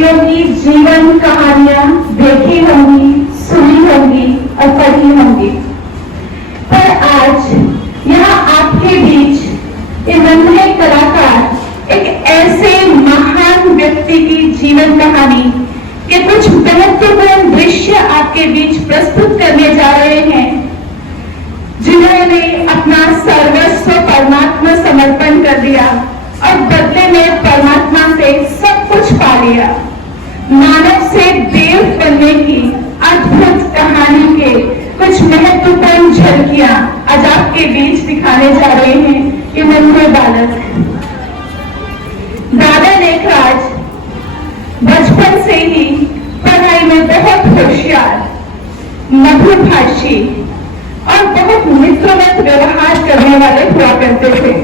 व्यक्तियों की जीवन कहानियां देखी होंगी, सुनी होंगी और पढ़ी होंगी, पर आज यहाँ आपके बीच ये नन्हे कलाकार एक ऐसे महान व्यक्ति की जीवन कहानी के कुछ महत्वपूर्ण दृश्य आपके बीच प्रस्तुत करने जा रहे हैं, जिन्होंने अपना सर्वस्व परमात्मा समर्पण कर दिया और बदले में परमात्मा से सब कुछ पा लिया। मानव से देव बनने की अद्भुत कहानी के कुछ महत्वपूर्ण झलकियां आज आपके बीच दिखाने जा रहे हैं ये नन्हे बालक। दादा लेखराज बचपन से ही पढ़ाई में बहुत होशियार, मधुभाषी और बहुत मित्रवत व्यवहार करने वाले हुआ करते थे।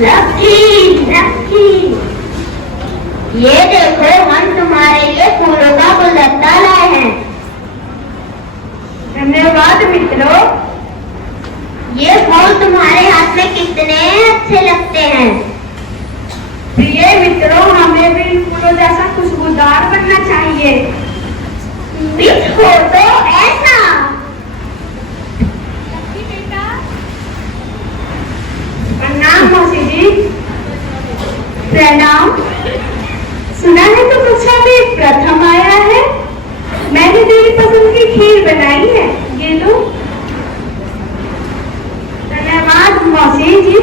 लक्की, लक्की, ये देखो हम तुम्हारे लिए फूलों का गुलदस्ता लाए हैं। धन्यवाद मित्रों। ये फूल तुम्हारे हाथ में कितने अच्छे लगते हैं। प्रिय मित्रों, हमें भी फूलों जैसा खुशबूदार बनना चाहिए। मित्र हो तो ऐसा। प्रणाम मौसी जी। प्रणाम। सुना है तो कुछ अभी प्रथम आया है। मैंने तेरी पसंद की खीर बनाई है, ये लो। धन्यवाद मौसी जी।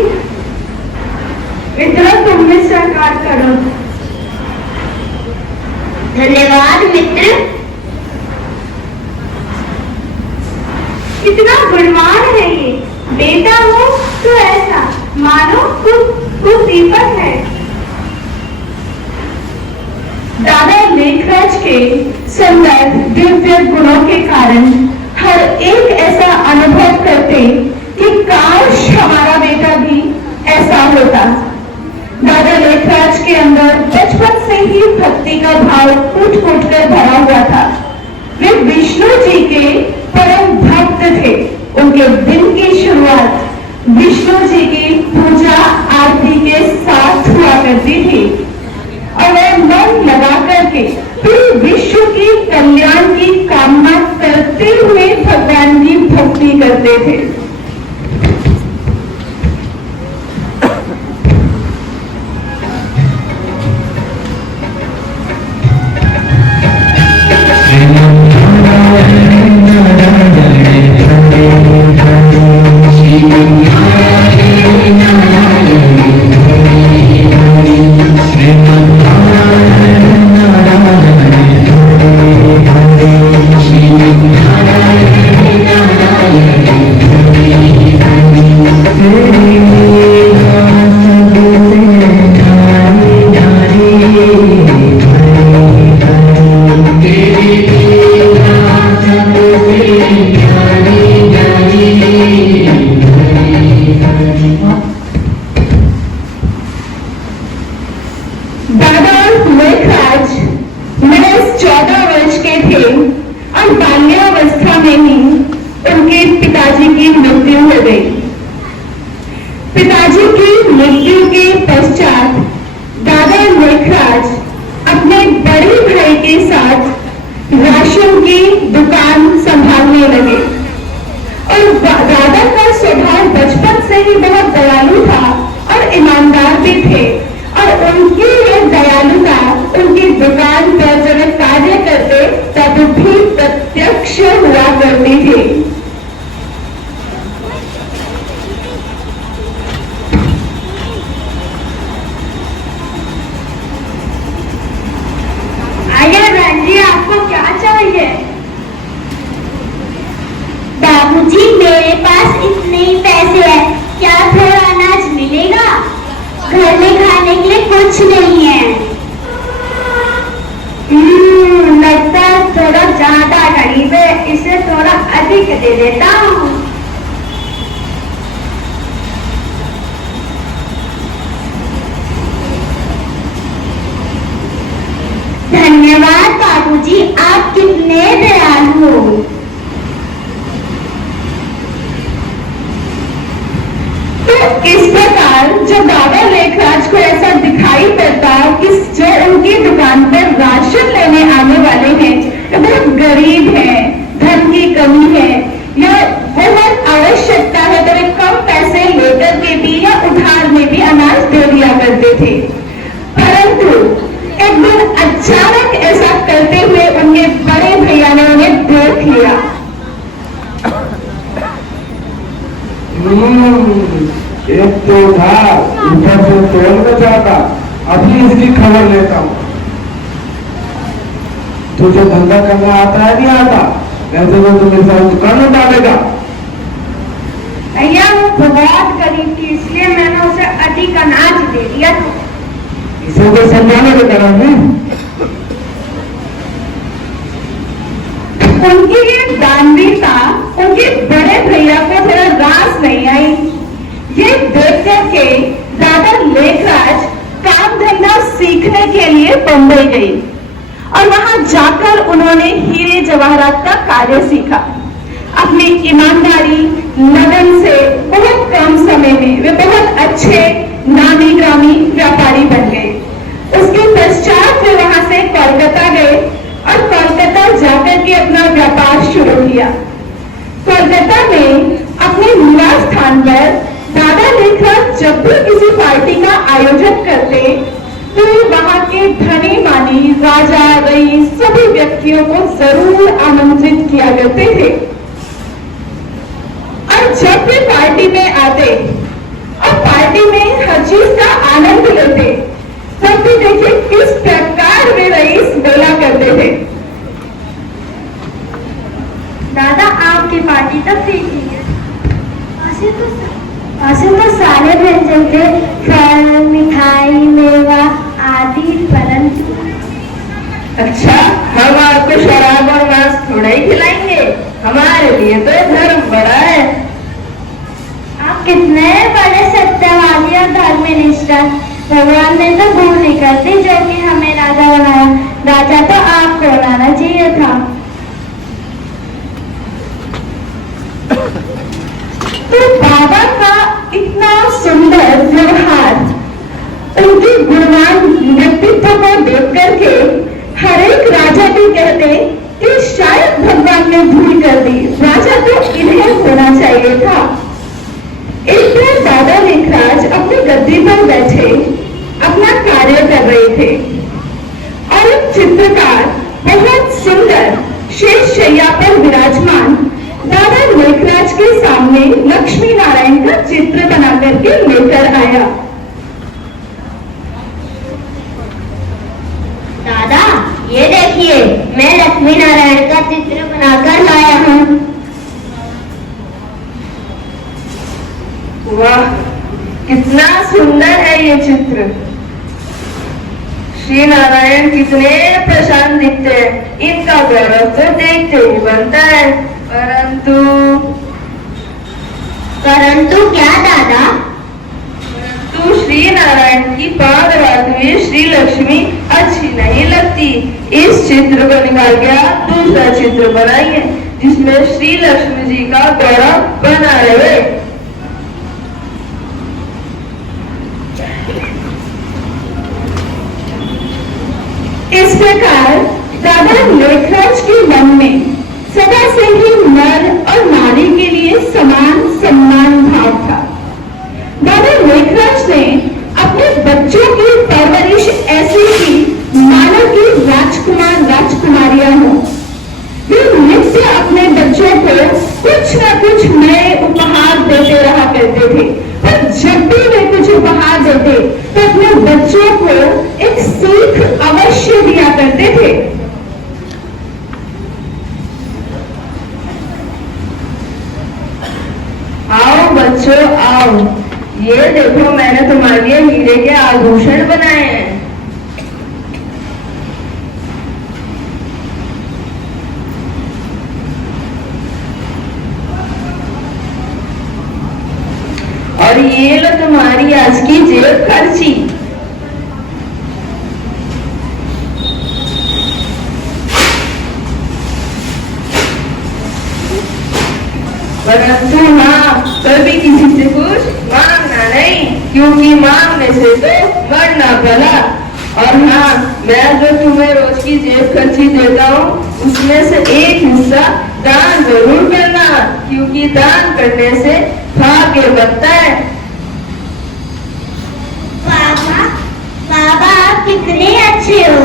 मित्रों, तुम भी स्वीकार करो। धन्यवाद मित्र। कितना गुणवान है ये। बेटा हो तो ऐसा मानो खुद दीपक है। दादा लेखराज के सुंदर दिव्य गुणों के कारण हर एक ऐसा अनुभव करते कि काश हमारा बेटा भी ऐसा होता। दादा लेखराज के अंदर बचपन से ही भक्ति का भाव फूट फूट कर भरा हुआ था। वे विष्णु जी के परम भक्त थे। उनके दिन की शुरुआत विष्णु जी की पूजा आरती के साथ हुआ करती थी और वे मन लगा करके पूरे विश्व की कल्याण की कामना करते हुए भगवान की भक्ति करते थे। पिताजी की मृत्यु के पश्चात दादा लेखराज अपने बड़े भाई के साथ राशन की दुकान संभालने लगे और दादा का स्वभाव बचपन से ही बहुत दयालु था और ईमानदार भी थे और उनकी यह दयालुता उनकी दुकान पर जब कार्य करते तब भी प्रत्यक्ष हुआ करती थी। आपको क्या चाहिए? बाबूजी, मेरे पास इतने ही पैसे हैं, क्या थोड़ा अनाज मिलेगा? घर में खाने के लिए कुछ नहीं है। लगता है थोड़ा ज्यादा गरीब है, इसे थोड़ा अधिक दे देता हूँ। धन्यवाद बाबूजी, आप कितने दयालु हो। तो इस प्रकार जो बाबा लेखराज को ऐसा दिखाई पड़ता कि जो उनकी दुकान पर राशन लेने आने वाले हैं वो बहुत गरीब हैं, धन की कमी है या बहुत आवश्यकता है तो वे कम पैसे लेकर के भी या उधार में भी अनाज दे दिया करते थे। परंतु एक दिन अचानक ऐसा करते हुए उनके बड़े भैया ने उन्हें देख लिया। एक तो था ऊपर से तोड़ में जाता, अभी इसकी खबर लेता हूँ। तुझे धंधा करना आता है नहीं आता, नहीं तो तुम्हें सारी दुकान में डालेगा। भैया वो बहुत गरीब थी इसलिए मैंने उसे अधिक अनाज दे दिया था। इसे तो समझाने के तरह नहीं। उनकी ये दानवीरता उनके बड़े भैया को थोड़ा रास नहीं आई। ये देख करके दादा लेखराज काम धंधा सीखने के लिए बंबई गई और वहां जाकर उन्होंने हीरे जवाहरात का कार्य सीखा। अपनी ईमानदारी लगन से बहुत कम समय में वे बहुत अच्छे नामी ग्रामी व्यापारी बन गए। उसके पश्चात वे वहां से कोलकाता गए और कोलकाता जाकर के अपना व्यापार शुरू किया। कोलकाता में अपने निवास स्थान पर दादा लेखराज जब भी किसी पार्टी का आयोजन करते तो वे वहां के धनी मानी राजा रईस सभी व्यक्तियों को जरूर आमंत्रित किया करते थे। और जब वे पार्टी में आते और पार्टी में हर चीज का आनंद लेते तब भी देखिए किस प्रकार वे रईस बोला करते थे। दादा आपकी पार्टी तो फीकी है। ऐसे तो सारे व्यंजन थे, फल मिठाई मेवा आदि, परंतु अच्छा, हम आपको शराब और मांस थोड़ा ही खिलाएंगे, हमारे लिए तो धर्म बड़ा है। आप कितने बड़े सत्यवादी और धर्मनिष्ठ। भगवान ने तो भूल नहीं करती जो कि हमें राजा बनाया। राजा तो आपको बनाना चाहिए था। तो बाबा का इतना सुंदर व्यवहार, उनके गुणवान व्यक्तित्व को देख करके हर एक राजा भी कहते कि शायद भगवान ने भूल कर दी, राजा तो इन्हें होना चाहिए था। एक बार दादा लेखराज अपनी गद्दी पर बैठे अपना कार्य कर रहे थे और एक चित्रकार बहुत सुंदर शेष शैया पर विराजमान दादा लेखराज के सामने लक्ष्मी नारायण का चित्र बना करके लेकर आया। दादा ये देखिए, मैं लक्ष्मी नारायण का चित्र बनाकर लाया हूँ। वाह, कितना सुंदर है ये चित्र। श्री नारायण कितने प्रशांत दिखते हैं, इनका गौरव तो देखते ही बनता है। परंतु क्या दादा? परंतु श्री नारायण की पाद हुई श्री लक्ष्मी अच्छी नहीं लगती। इस चित्र को निकाल के आप दूसरा चित्र बनाइए जिसमें श्री लक्ष्मी जी का गौरव बना रहे। इस प्रकार दादा लेखराज के मन में सदा से ही नर और नारी के लिए समान सम्मान भाव था। दादा लेखराज ने अपने बच्चों की परवरिश ऐसी की मानो कि राजकुमार राजकुमारियां हो। वे नित्य अपने बच्चों को कुछ न कुछ नए उपहार देते रहा करते थे, पर जब भी वे कुछ उपहार देते तो अपने बच्चों को एक सीख अवश्य दिया करते थे। आओ बच्चों आओ, ये देखो मैंने तुम्हारे लिए हीरे के आभूषण बनाए हैं। और ये लो तुम्हारी आज की जेब खर्ची। परंतु हाँ, कभी किसी से कुछ मांगना नहीं, क्योंकि मांगने से तो मरना भला। और हाँ, मैं जो तुम्हें रोज की जेब खर्ची देता हूँ, उसमें से एक हिस्सा दान जरूर करना, क्योंकि दान करने से भाग्य बढ़ता है। बाबा, बाबा आप कितने अच्छे हो।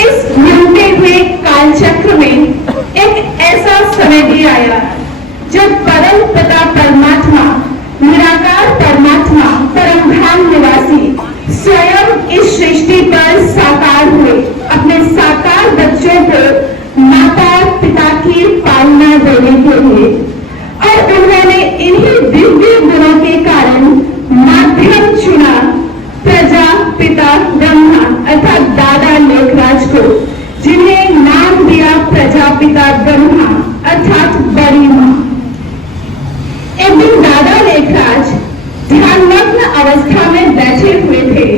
इस घूमते हुए कालचक्र में एक ऐसा समय भी आया जब परम पिता परमात्मा, निराकार परमात्मा, परम धाम निवासी स्वयं इस सृष्टि पर साकार हुए, अपने साकार बच्चों को माता पिता की पालना देने के लिए। और उन्होंने इन्हीं दिव्य गुणों के कारण माध्यम चुना, प्रजापिता ब्रह्मा अर्थात दादा लेखराज को, जिन्हें नाम दिया प्रजापिता ब्रह्मा अर्थात बड़ी मां। एक दिन दादा लेखराज ध्यानमग्न अवस्था में बैठे हुए थे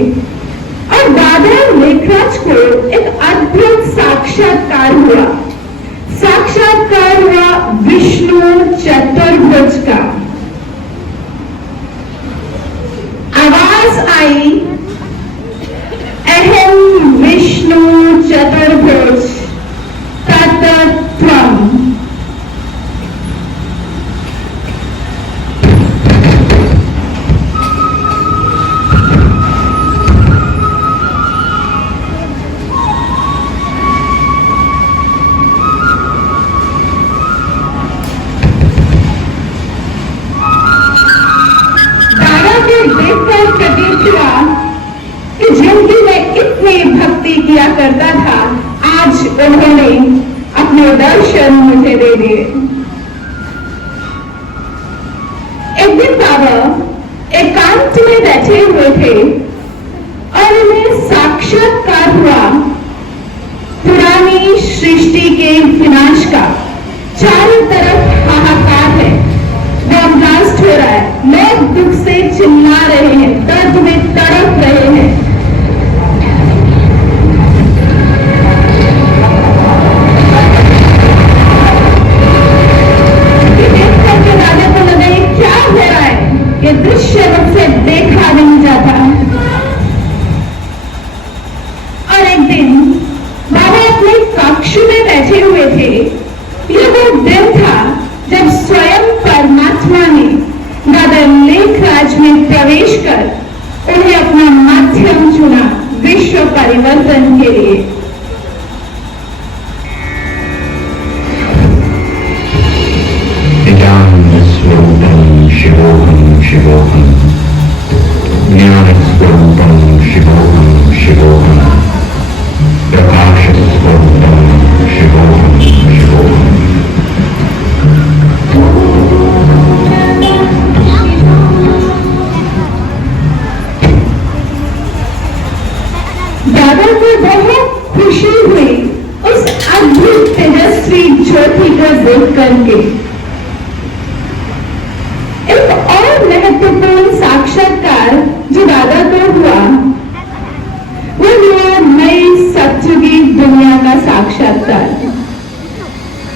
और दादा लेखराज को एक अद्भुत साक्षात्कार हुआ। साक्षात्कार हुआ विष्णु चतुर्भुज का। आवाज आई, अहम विष्णु चतुर्भुज तत्त्वम्। दादा के देखकर प्रतीत हुआ कि जिनकी में इतनी भक्ति किया करता था, आज उन्होंने अपने दर्शन मुझे दे दिए। एक दिन बाबा एकांत में बैठे हुए थे और उन्हें साक्षात्कार हुआ पुरानी सृष्टि के विनाश का। चारों तरफ हाहाकार है, बॉम्बास्ट हो रहा है, लोग दुख से चिल्ला रहे हैं, दर्द में तड़प रहे हैं। ये देख करके दादा को लगा ये क्या हो रहा है, ये दृश्य मुझसे देखा नहीं जाता। और एक दिन बाबा अपने कक्ष में बैठे हुए थे। ये वो दिन था जब स्वयं परमात्मा ने दादा लेखराज में प्रवेश कर उन्हें अपना माध्यम चुना विश्व परिवर्तन के लिए। ज्ञानस्वरूपं शिवोऽहं शिवोऽहं, ज्ञानस्वरूपं शिवोऽहं शिवोऽहं, प्रकाशस्वरूपं शिवोऽहं शिवोऽहं। दादा को बहुत खुशी हुई उस अद्भुत तेजस्वी ज्योति को देख करके। एक और महत्वपूर्ण साक्षात्कार जो दादा को हुआ वो हुआ नई सतयुगी दुनिया का साक्षात्कार।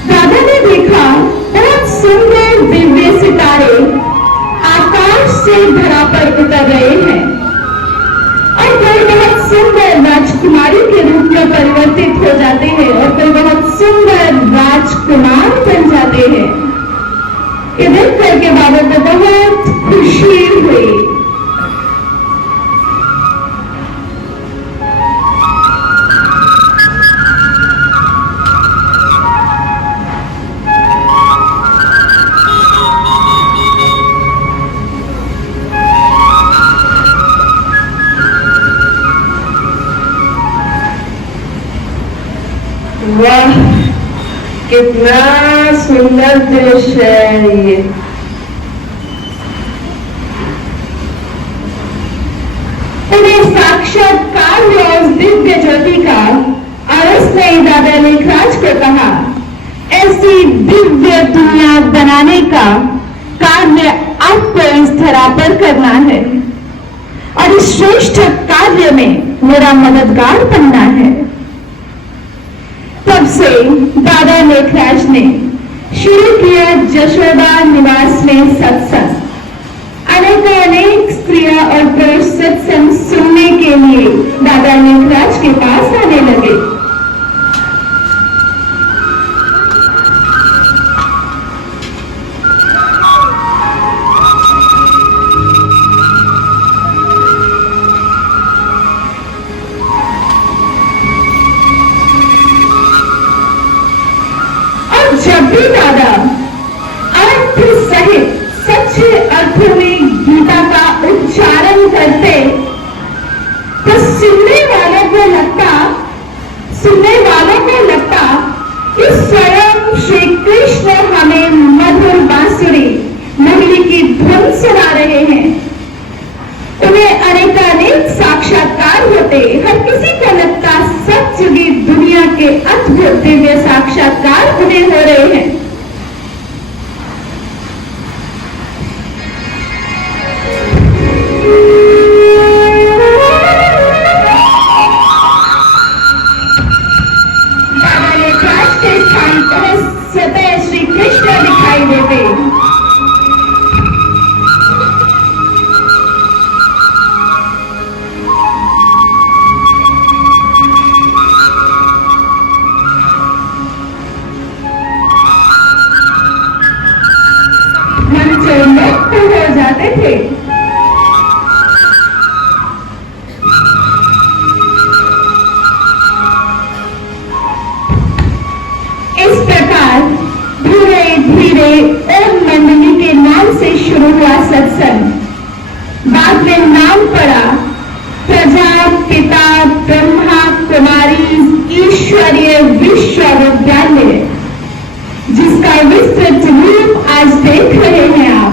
दादा ने देखा बहुत सुंदर दिव्य सितारे आकाश से धरा पर उतर रहे हैं और कोई बहुत सुंदर राजकुमारी के रूप में परिवर्तित हो जाते हैं और कोई बहुत सुंदर राजकुमार बन जाते हैं। ये देख करके बाबा को बहुत खुशी हुई। वाह, कितना सुंदर दृश्य है ये। उन्हें साक्षात्कार हुआ उस दिव्य ज्योति का और उसने दादा लेखराज को कहा, ऐसी दिव्य दुनिया बनाने का कार्य आपको इस धरा पर करना है और इस श्रेष्ठ कार्य में मेरा मददगार बनना है। तब से दादा लेखराज ने शुरू किया जशोदा निवास में सत्संग। अनेक स्त्रियां और पुरुष सत्संग सुनने के लिए दादा लेखराज के पास आने लगे। और जब भी दादा अर्थ सहित सच्चे अर्थों में गीता का उच्चारण करते तो सुनने वालों को लगता कि स्वयं श्री कृष्ण हमें मधुर बांसुरी मुरली की धुन सुना रहे हैं। उन्हें अनेक साक्षात्कार होते। हर किसी को लगता सतयुगी दुनिया के अद्भुत दिव्य साक्षात्कार उन्हें हो रहे हैं। स्वतः श्री कृष्ण दिखाई देते। मन चोमुक्त हो जाते थे। इस प्रकार धीरे धीरे ओम मंडली के नाम से शुरू हुआ सत्संग। बाद में नाम पड़ा प्रजापिता ब्रह्मा कुमारी ईश्वरीय विश्वविद्यालय, जिसका विस्तृत रूप आज देख रहे हैं आप।